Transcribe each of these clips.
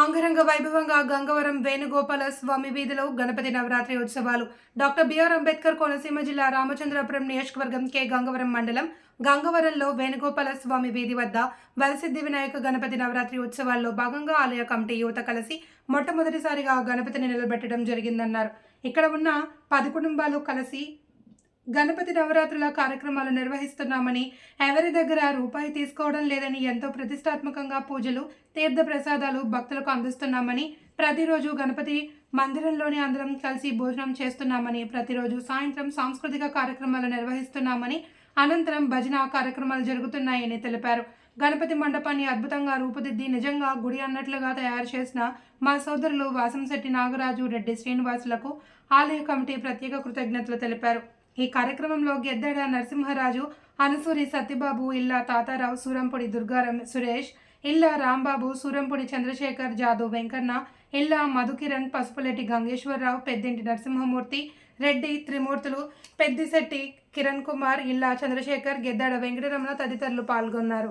అంగరంగ వైభవంగా గంగవరం వేణుగోపాల స్వామి వీధిలో గణపతి నవరాత్రి ఉత్సవాలు. డాక్టర్ బిఆర్ అంబేద్కర్ కోనసీమ జిల్లా రామచంద్రపురం నియోజకవర్గం కె గంగవరం మండలం గంగవరంలో వేణుగోపాల స్వామి వీధి వద్ద వలసిద్ధి వినాయక గణపతి నవరాత్రి ఉత్సవాల్లో భాగంగా ఆలయ కమిటీ యువత కలిసి మొట్టమొదటిసారిగా గణపతిని నిలబెట్టడం జరిగిందన్నారు. ఇక్కడ ఉన్న పది కుటుంబాలు కలిసి గణపతి నవరాత్రుల కార్యక్రమాలు నిర్వహిస్తున్నామని ఎవరి దగ్గర రూపాయి తీసుకోవడం లేదని ఎంతో ప్రతిష్టాత్మకంగా పూజలు తీర్థ ప్రసాదాలు భక్తులకు అందిస్తున్నామని ప్రతిరోజు గణపతి మందిరంలోని అందరం కలిసి భోజనం చేస్తున్నామని ప్రతిరోజు సాయంత్రం సాంస్కృతిక కార్యక్రమాలు నిర్వహిస్తున్నామని అనంతరం భజన కార్యక్రమాలు జరుగుతున్నాయని తెలిపారు. గణపతి మండపాన్ని అద్భుతంగా రూపుదిద్ది నిజంగా గుడి అన్నట్లుగా తయారు చేసిన మా సోదరులు వాసంశెట్టి నాగరాజు రెడ్డి శ్రీనివాసులకు ఆలయ కమిటీ ప్రత్యేక కృతజ్ఞతలు తెలిపారు. ఈ కార్యక్రమంలో గెద్దడ నరసింహరాజు అనసూరి సత్యబాబు ఇల్లా తాతారావు సూరంపొడి దుర్గారం సురేష్ ఇల్లా రాంబాబు సూరంపొడి చంద్రశేఖర్ జాదవ్ వెంకన్న ఇల్లా మధుకిరణ్ పసుపులెట్టి గంగేశ్వరరావు పెద్దింటి నరసింహమూర్తి రెడ్డి త్రిమూర్తులు పెద్దిశెట్టి కిరణ్ కుమార్ ఇల్లా చంద్రశేఖర్ గెద్దాడ వెంకటరమణ తదితరులు పాల్గొన్నారు.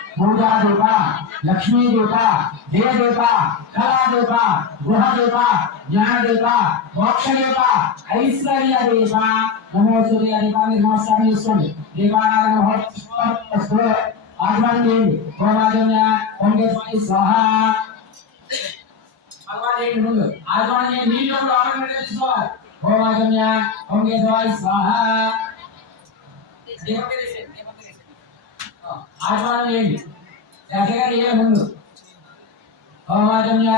జ్యోతి పరబ్రహ్మ దీపం సర్వ నమోపహం దీపేన సాత్వికే సర్వం పూజాదీప లక్ష్మీదీప దేవదీప కళాదీప గృహదీప జ్ఞానదీప మోక్షదీప ఐశ్వర్యదీప నమో సూర్యదీప మీరు నమస్కారం చేసుకోండి దీపారాధన మహోత్సవ ఆహ్వానం చేయండి. గోమాజన్య పొంగేశ్వరి స్వాహ. భగవాన్ ముందు. ఆహ్వానం చేయండి. నీళ్ళు కూడా ఆరోగ్యంగా తీసుకోవాలి. గోమాజన్య పొంగేశ్వరి స్వాహ. దీపం ఆహ్వానం చేయండి శాఖగారు ఏ ముందు ఓమాజన్య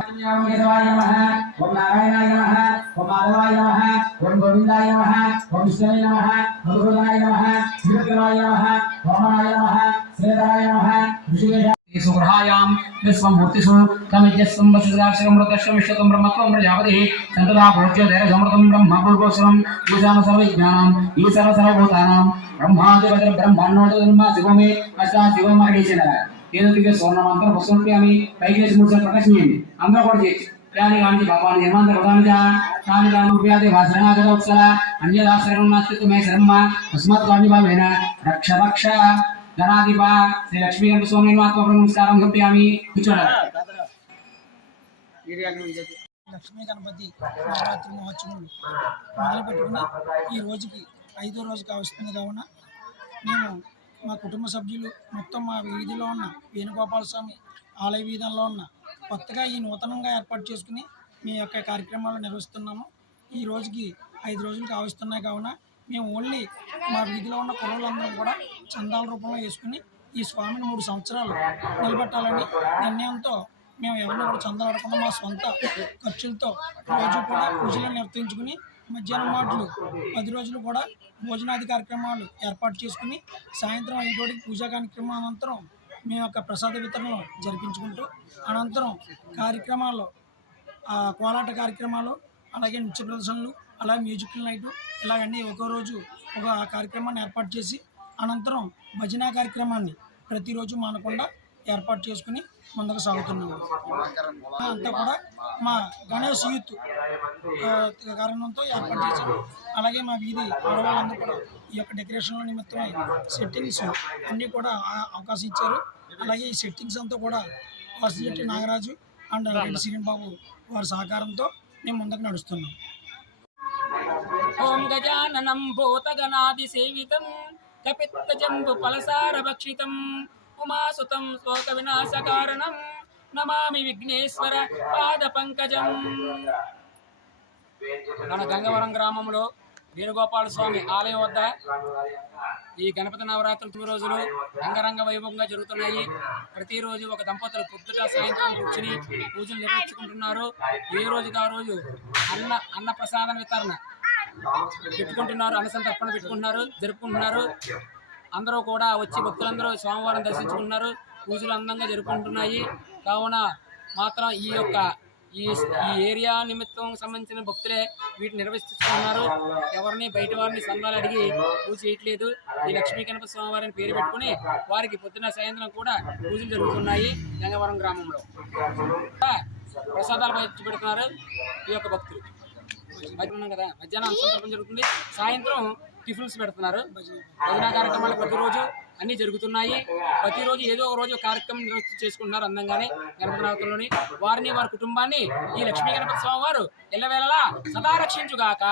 ఓం కేశవాయ నమః ఓం నారాయణాయ నమః ఓం మాధవాయ నమః ఓం గోవిందాయ నమః ఓం విష్ణువే నమః మధుసూదనాయ నమః శ్రీవిక్రమాయ నమః వామనాయ నమః శ్రీధరాయ నమః ఋషికేశ సుగృహాయాం విశ్వం మూర్తిషు తమిజ్జస్వం వసుదాక్షరం మృతశ్వం విశ్వతం బ్రహ్మత్వం ప్రజాపతి సంతదా భోజ్యోదయ సమృతం బ్రహ్మ పూర్వోత్సవం ఈశాన సర్వవిజ్ఞానం ఈశ్వర సర్వభూతానాం బ్రహ్మాధిపతి బ్రహ్మాండోద బ్రహ్మ శివమే అష్టా శివం అడిచిన ఏదైతే స్వర్ణమంత్రం పుష్పమి పైకి వేసి మూడు సార్లు ప్రకాశం చేయండి అందరూ కూడా చేయొచ్చు యాని గాంధీ భగవాన్ నిర్మాంత ప్రధానజ తాని దాని ఉపయాది భాషణాగత ఉత్సర అన్యదాశ్రమం నాస్తిత్వ మే శర్మ తస్మాత్ గాంధీ భావేన రక్ష రక్ష ధనాధిప శ్రీ లక్ష్మీ గణపతి స్వామి నమస్కారం సమర్పయామి కూర్చోండి లక్ష్మీ గణపతి నవరాత్రి మహోత్సవం మొదలు పెట్టుకుని ఈ రోజుకి ఐదో రోజు కావస్తుంది కావున మేము మా కుటుంబ సభ్యులు మొత్తం మా వీధిలో ఉన్న వేణుగోపాల స్వామి ఆలయ వీధంలో ఉన్న కొత్తగా ఈ నూతనంగా ఏర్పాటు చేసుకుని మీ యొక్క కార్యక్రమాలు నిర్వహిస్తున్నాము. ఈ రోజుకి ఐదు రోజులు కావస్తున్నాయి కావున మేము ఓన్లీ మా వీధిలో ఉన్న కుర్రలందరం కూడా చందాల రూపంలో వేసుకుని ఈ స్వామిని మూడు సంవత్సరాలు నిలబెట్టాలని నిర్ణయంతో మేము ఎవరిని కూడా చందాలు అడగకుండా మా సొంత ఖర్చులతో రోజు కూడా పూజలు నిర్వహించుకుని మధ్యాహ్నం మాటలు పది రోజులు కూడా భోజనాది కార్యక్రమాలు ఏర్పాటు చేసుకుని సాయంత్రం ఐదుటికి పూజా కార్యక్రమం అనంతరం మేము యొక్క ప్రసాద వితరణలు జరిపించుకుంటూ అనంతరం కార్యక్రమాల్లో కోలాట కార్యక్రమాలు అలాగే నృత్య ప్రదర్శనలు అలా మ్యూజికల్ నైట్ ఇలాగన్నీ ఒక్కో రోజు ఒక కార్యక్రమాన్ని ఏర్పాటు చేసి అనంతరం భజన కార్యక్రమాన్ని ప్రతిరోజు మానకుండా ఏర్పాటు చేసుకుని ముందుకు సాగుతున్నాము అంతా కూడా మా గణేష్ యూత్ కారణంతో ఏర్పాటు చేశాము అలాగే మా వీధి ఆడవాళ్ళందరూ కూడా ఈ యొక్క డెకరేషన్ల నిమిత్తమై సెట్టింగ్స్ అన్నీ కూడా అవకాశం ఇచ్చారు. అలాగే ఈ సెట్టింగ్స్ అంతా కూడా వాసిరెడ్డి నాగరాజు అండ్ రెడ్డి శ్రీని బాబు వారి సహకారంతో మేము ముందుకు నడుస్తున్నాం. ఓం గజాననం భూతగణాది సేవితం కపిత్త ఫలసార భక్షితం ఉమాసుతం శోక వినాశ కారణం నమామి విఘ్నేశ్వర పాద పంకజం మన గంగవరం గ్రామంలో వేణుగోపాల స్వామి ఆలయం వద్ద ఈ గణపతి నవరాత్రులు తొమ్మిది రోజులు రంగరంగ వైభవంగా జరుగుతున్నాయి. ప్రతిరోజు ఒక దంపతులు పొద్దుట సాయంత్రం కూర్చుని పూజలు నిర్వహించుకుంటున్నారు. ఏ రోజుకి ఆ రోజు అన్న అన్న ప్రసాదం వితరణ. పెట్టుకుంటున్నారు అన్నసంతర్పణ పెట్టుకుంటున్నారు జరుపుకుంటున్నారు. అందరూ కూడా వచ్చి భక్తులందరూ స్వామివారిని దర్శించుకుంటున్నారు. పూజలు అందంగా జరుపుకుంటున్నాయి. కావున మాత్రం ఈ యొక్క ఈ ఈ ఏరియా నిమిత్తం సంబంధించిన భక్తులే వీటిని నిర్వహిస్తున్నారు. ఎవరిని బయట వారిని సందాలు అడిగి పూజ చేయట్లేదు. ఈ లక్ష్మీ గణపతి స్వామివారిని పేరు పెట్టుకుని వారికి పొద్దున సాయంత్రం కూడా పూజలు జరుగుతున్నాయి గంగవరం గ్రామంలో. ప్రసాదాలు పెడుతున్నారు ఈ యొక్క భక్తులు. మధ్యాహ్నం కదా. మధ్యాహ్నం సందర్భం జరుగుతుంది. సాయంత్రం టిఫిన్స్ పెడుతున్నారు. భజన కార్యక్రమాలు ప్రతిరోజు అన్ని జరుగుతున్నాయి. ప్రతిరోజు ఏదో ఒక రోజు కార్యక్రమం నిర్వహిస్తూ చేసుకుంటున్నారు అందంగానే గణపతిలోని వారిని వారి కుటుంబాన్ని ఈ లక్ష్మీ గణపతి స్వామి వారు ఎల్లవేళలా సదా రక్షించుగాక.